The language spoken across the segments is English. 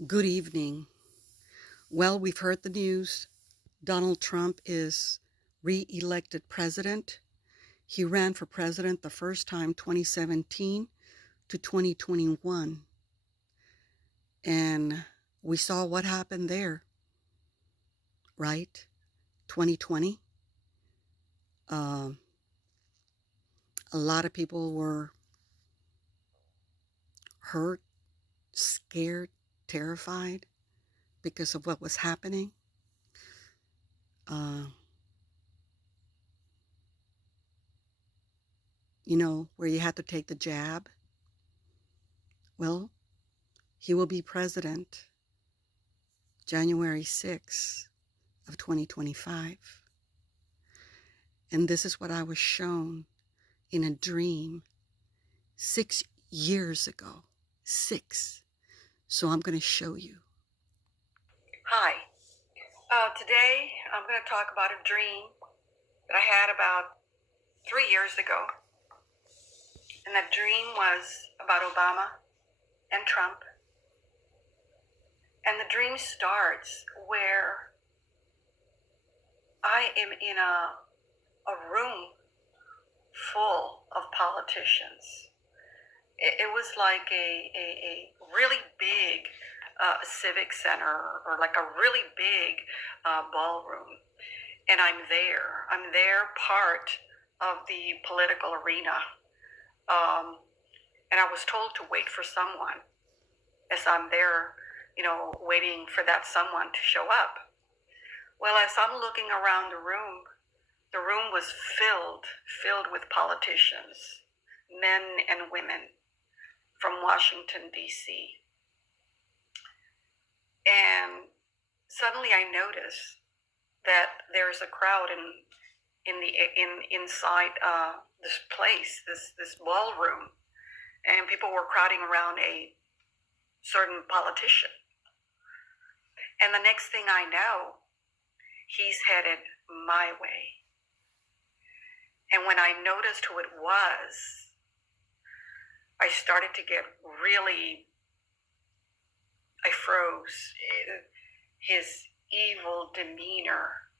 Good evening. Well, we've heard the news. Donald Trump is re-elected president. He ran for president the first time 2017 to 2021. And we saw what happened there, right? 2020. A lot of people were hurt, scared, terrified because of what was happening. Uh, where you had to take the jab. Well, he will be president January 6th of 2025. And this is what I was shown in a dream 6 years ago. 6. So I'm going to show you. Hi. Today I'm going to talk about a dream that I had about 3 years ago. And that dream was about Obama and Trump. And the dream starts where I am in a room full of politicians. It was like a really big civic center, or like a really big ballroom. And I'm there part of the political arena. And I was told to wait for someone as I'm there, waiting for that someone to show up. Well, as I'm looking around the room was filled with politicians, men and women from Washington, D.C. And suddenly I notice that there's a crowd inside this place, this ballroom, and people were crowding around a certain politician. And the next thing I know, he's headed my way. And when I noticed who it was, I started to get I froze. His evil demeanor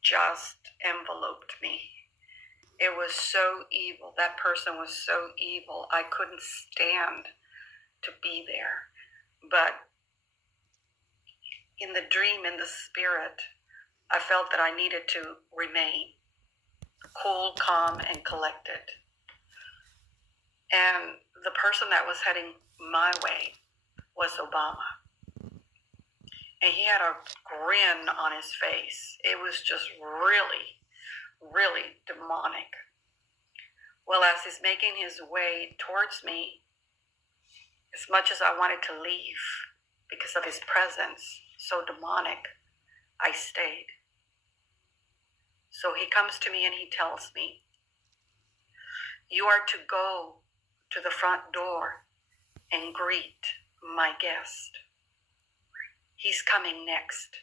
just enveloped me. It was so evil. That person was so evil. I couldn't stand to be there. But in the dream, in the spirit, I felt that I needed to remain cool, calm, and collected. And the person that was heading my way was Obama. And he had a grin on his face. It was just really, really demonic. Well, as he's making his way towards me, as much as I wanted to leave because of his presence, so demonic, I stayed. So he comes to me and he tells me, "You are to go to the front door and greet my guest. He's coming next.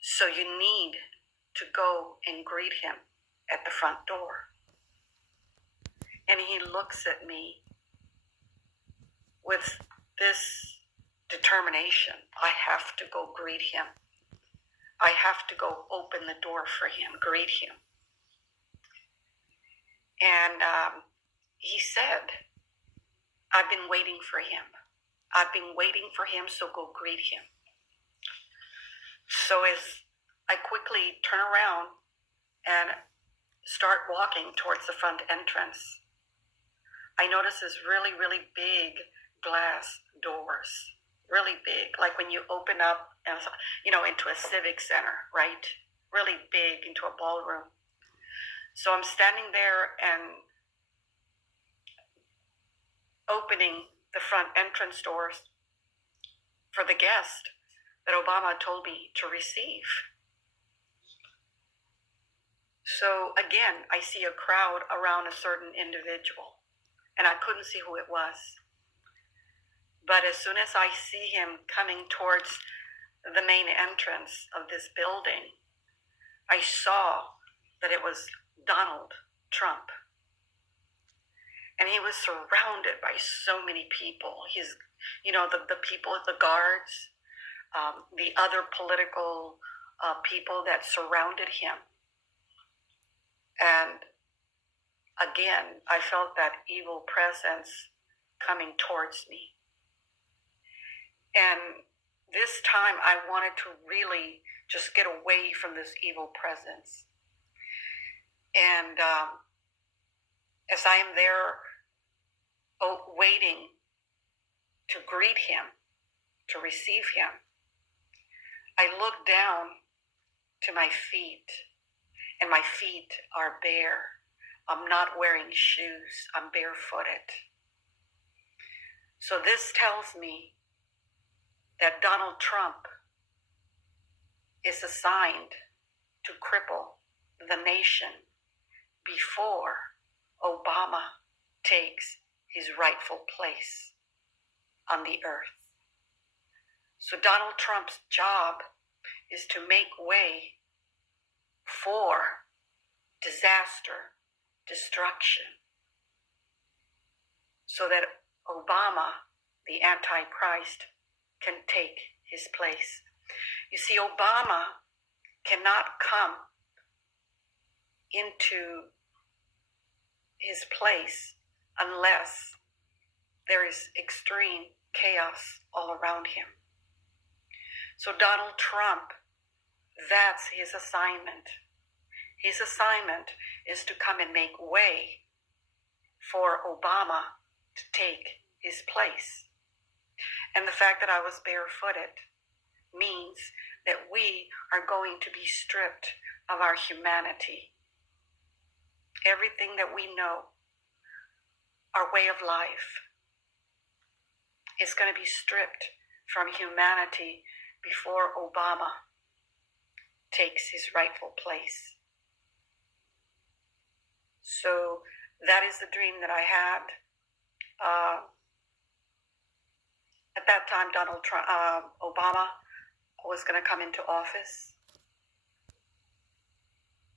So you need to go and greet him at the front door." And he looks at me with this determination. I have to go greet him. I have to go open the door for him, greet him. And he said, "I've been waiting for him. I've been waiting for him, so go greet him." So as I quickly turn around and start walking towards the front entrance, I notice this really, really big glass doors. Really big, like when you open up, into a civic center, right? Really big, into a ballroom. So I'm standing there and opening the front entrance doors for the guest that Obama told me to receive. So again, I see a crowd around a certain individual, and I couldn't see who it was. But as soon as I see him coming towards the main entrance of this building, I saw that it was Donald Trump. And he was surrounded by so many people. The people, the guards, the other political people that surrounded him. And again, I felt that evil presence coming towards me. And this time I wanted to really just get away from this evil presence. And as I am there waiting to greet him, to receive him, I look down to my feet, and my feet are bare. I'm not wearing shoes. I'm barefooted. So this tells me that Donald Trump is assigned to cripple the nation before Obama takes his rightful place on the earth. So Donald Trump's job is to make way for disaster, destruction, so that Obama, the Antichrist, can take his place. You see, Obama cannot come into his place unless there is extreme chaos all around him. So Donald Trump, that's his assignment. His assignment is to come and make way for Obama to take his place. And the fact that I was barefooted means that we are going to be stripped of our humanity. Everything that we know, our way of life, is going to be stripped from humanity before Obama takes his rightful place. So that is the dream that I had. At that time, Obama was going to come into office.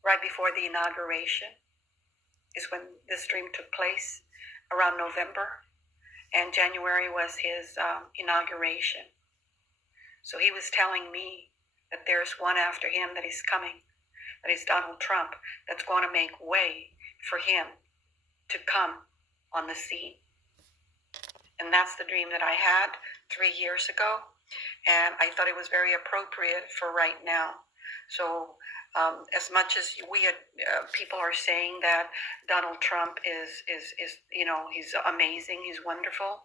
Right before the inauguration is when this dream took place, around November, and January was his inauguration. So he was telling me that there's one after him that is coming, that is Donald Trump, that's going to make way for him to come on the scene. And that's the dream that I had 3 years ago, and I thought it was very appropriate for right now. So as much as people are saying that Donald Trump is he's amazing, he's wonderful,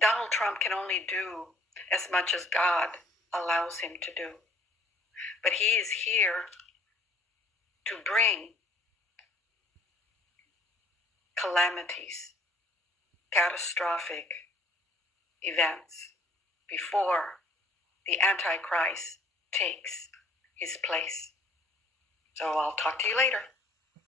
Donald Trump can only do as much as God allows him to do. But he is here to bring calamities, catastrophic events before the Antichrist takes his place. So I'll talk to you later.